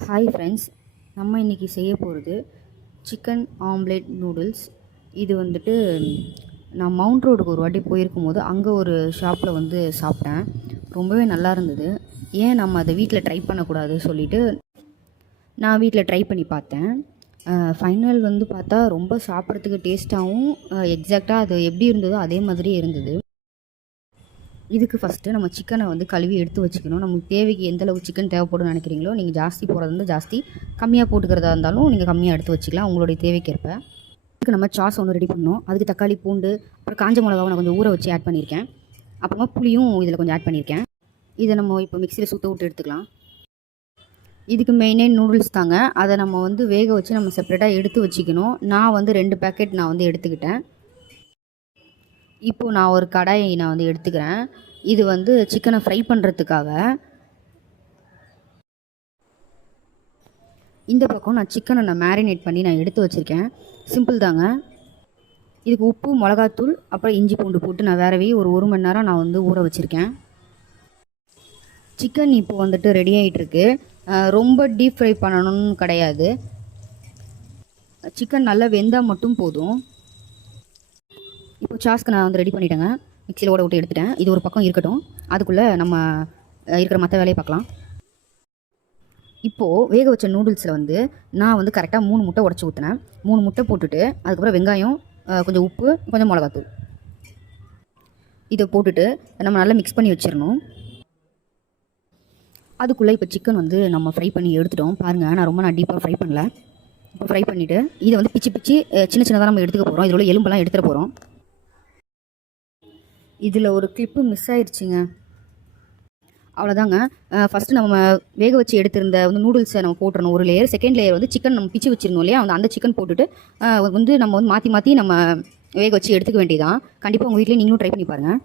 Hi friends, நம்ம இன்றைக்கி செய்ய போகிறது சிக்கன் ஆம்லேட் நூடுல்ஸ். இது வந்துட்டு நான் மவுண்ட் ரோடுக்கு ஒரு வாட்டி போயிருக்கும்போது அங்கே ஒரு ஷாப்பில் வந்து சாப்பிட்டேன். ரொம்பவே நல்லா இருந்தது. ஏன் நம்ம அதை வீட்டில் ட்ரை பண்ணக்கூடாது சொல்லிவிட்டு நான் வீட்டில் ட்ரை பண்ணி பார்த்தேன். ஃபைனல் வந்து பார்த்தா ரொம்ப சாப்பிட்றதுக்கு டேஸ்ட்டாகவும் எக்ஸாக்டாக அது எப்படி இருந்ததோ அதே மாதிரியே இருந்தது. இதுக்கு ஃபஸ்ட்டு நம்ம சிக்கனை வந்து கழுவி எடுத்து வச்சுக்கணும். நமக்கு தேவைக்கு எந்தளவுக்கு சிக்கன் தேவைப்படும்னு நினைக்கிறீங்களோ, நீங்கள் ஜாஸ்தி போடுறது வந்து ஜாஸ்தி, கம்மியாக போட்டுக்கிறதா இருந்தாலும் நீங்கள் கம்மியாக எடுத்து வச்சுக்கலாம் உங்களுடைய தேவைக்கேற்ப. இதுக்கு நம்ம சாஸ் ஒன்று ரெடி பண்ணணும். அதுக்கு தக்காளி, பூண்டு, அப்புறம் காஞ்ச மிளகாவை நான் கொஞ்சம் ஊற வச்சு ஆட் பண்ணியிருக்கேன். அப்புறமா புளியும் இதில் கொஞ்சம் ஆட் பண்ணியிருக்கேன். இதை நம்ம இப்போ மிக்சியில் சுற்ற விட்டு எடுத்துக்கலாம். இதுக்கு மெயினே நூடுல்ஸ் தாங்க. அதை நம்ம வந்து வேக வச்சு நம்ம செப்பரேட்டாக எடுத்து வச்சுக்கணும். நான் வந்து 2 பேக்கெட் நான் வந்து எடுத்துக்கிட்டேன். இப்போது நான் ஒரு கடாயை நான் வந்து எடுத்துக்கிறேன். இது வந்து சிக்கனை ஃப்ரை பண்ணுறதுக்காக. இந்த பக்கம் நான் சிக்கனை மேரினேட் பண்ணி நான் எடுத்து வச்சுருக்கேன். சிம்பிள் தாங்க. இதுக்கு உப்பு, மிளகாத்தூள், அப்புறம் இஞ்சி பூண்டு போட்டு நான் வேறவே ஒரு 1 மணி நேரம் நான் வந்து ஊற வச்சுருக்கேன். சிக்கன் இப்போ வந்துட்டு ரெடி ஆகிட்டுருக்கு. ரொம்ப டீப் ஃப்ரை பண்ணணும்னு கிடையாது. சிக்கன் நல்லா வெந்தால் மட்டும் போதும். இப்போ சாஸ்க்கு நான் வந்து ரெடி பண்ணிட்டேங்க. மிக்சியில் ஓட விட்டு எடுத்துட்டேன். இது ஒரு பக்கம் இருக்கட்டும். அதுக்குள்ளே நம்ம இருக்கிற மற்ற வேலையை பார்க்கலாம். இப்போது வேக வச்ச நூடுல்ஸில் வந்து நான் வந்து கரெக்டாக 3 முட்டை உடச்சி ஊற்றினேன். 3 முட்டை போட்டுட்டு அதுக்கப்புறம் வெங்காயம், கொஞ்சம் உப்பு, கொஞ்சம் மிளகாத்தூள் இதை போட்டுட்டு நம்ம நல்லா மிக்ஸ் பண்ணி வச்சிடணும். அதுக்குள்ளே இப்போ சிக்கன் வந்து நம்ம ஃப்ரை பண்ணி எடுத்துட்டோம். பாருங்கள், நான் டீப்பாக ஃப்ரை பண்ணல. இப்போ ஃப்ரை பண்ணிவிட்டு இதை வந்து பிச்சு சின்ன சின்னதாக நம்ம எடுத்துக்க போகிறோம். இதில் உள்ள எலும்பெல்லாம் எடுத்துகிட்டு போகிறோம். இதில் ஒரு கிளிப்பு மிஸ் ஆயிடுச்சுங்க. அவ்வளோதாங்க. ஃபஸ்ட்டு நம்ம வேக வச்சு எடுத்திருந்த வந்து நூடுல்ஸை நம்ம போட்டுறணும் ஒரு லேயர். செகண்ட் லேயர் வந்து சிக்கன் நம்ம பிச்சு வச்சுருந்தோம் இல்லையா, அந்த சிக்கன் போட்டுட்டு வந்து நம்ம வந்து மாற்றி நம்ம வேக வச்சு எடுத்துக்க வேண்டியதான். கண்டிப்பாக உங்கள் வீட்டிலே நீங்களும் ட்ரை பண்ணி பாருங்கள்.